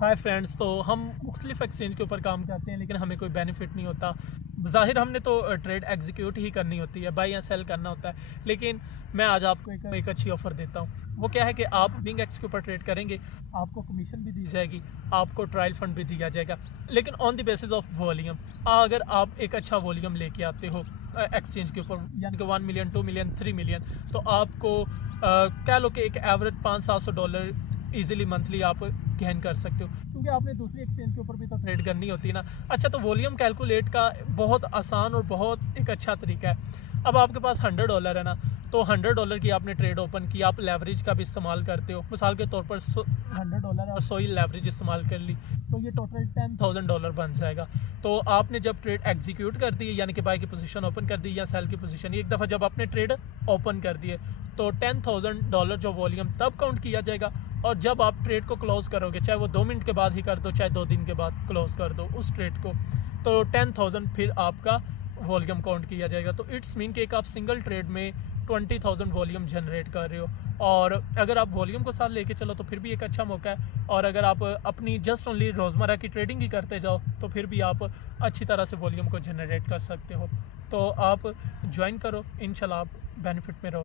Hi friends, तो हम मुख्तलिफ एक्सचेंज के ऊपर काम करते हैं लेकिन हमें कोई बेनिफिट नहीं होता। ज़ाहिर हमने तो ट्रेड एग्जीक्यूट ही करनी होती है, बाई या सेल करना होता है। लेकिन मैं आज आपको एक अच्छी ऑफ़र देता हूँ। वो क्या है कि आप बिंग एक्स के ऊपर ट्रेड करेंगे, आपको कमीशन भी दी जाएगी, आपको ट्रायल फंड भी दिया जाएगा, लेकिन on the basis of volume. अगर आप एक अच्छा वॉल्यूम लेके आते हो एक्सचेंज के ऊपर, यानी कि 1 मिलियन, 2 मिलियन, 3 मिलियन, तो आपको कह लो कि एक एवरेज $500-700 ईजिली मंथली आप गेन कर सकते हो, क्योंकि आपने दूसरी एक्सचेंज के ऊपर भी तो ट्रेड करनी होती है ना। अच्छा, तो वॉल्यूम कैलकुलेट का बहुत आसान और बहुत एक अच्छा तरीका है। अब आपके पास $100 है ना, तो $100 की आपने ट्रेड ओपन की, आप लेवरेज का भी इस्तेमाल करते हो। मिसाल के तौर पर $100 और 100 ही लेवरेज इस्तेमाल कर ली, तो ये टोटल $10,000 बन जाएगा। तो आपने जब ट्रेड एग्जीक्यूट कर दी, यानी कि बाई की पोजीशन ओपन कर दी या सेल की पोजीशन, एक दफ़ा जब आपने ट्रेड ओपन कर दिए, तो $10,000 जो वॉल्यूम तब काउंट किया जाएगा। और जब आप ट्रेड को क्लोज करोगे, चाहे वो 2 मिनट के बाद ही कर दो, चाहे 2 दिन के बाद क्लोज कर दो उस ट्रेड को, तो 10,000 फिर आपका वॉल्यूम काउंट किया जाएगा। तो इट्स मीन कि एक आप सिंगल ट्रेड में 20,000 वॉल्यूम जनरेट कर रहे हो। और अगर आप वॉल्यूम को साथ लेके चलो तो फिर भी एक अच्छा मौका है। और अगर आप अपनी जस्ट ओनली रोज़मर्रा की ट्रेडिंग ही करते जाओ तो फिर भी आप अच्छी तरह से वॉल्यूम को जनरेट कर सकते हो। तो आप ज्वाइन करो, इंशाल्लाह आप बेनिफिट में रहो।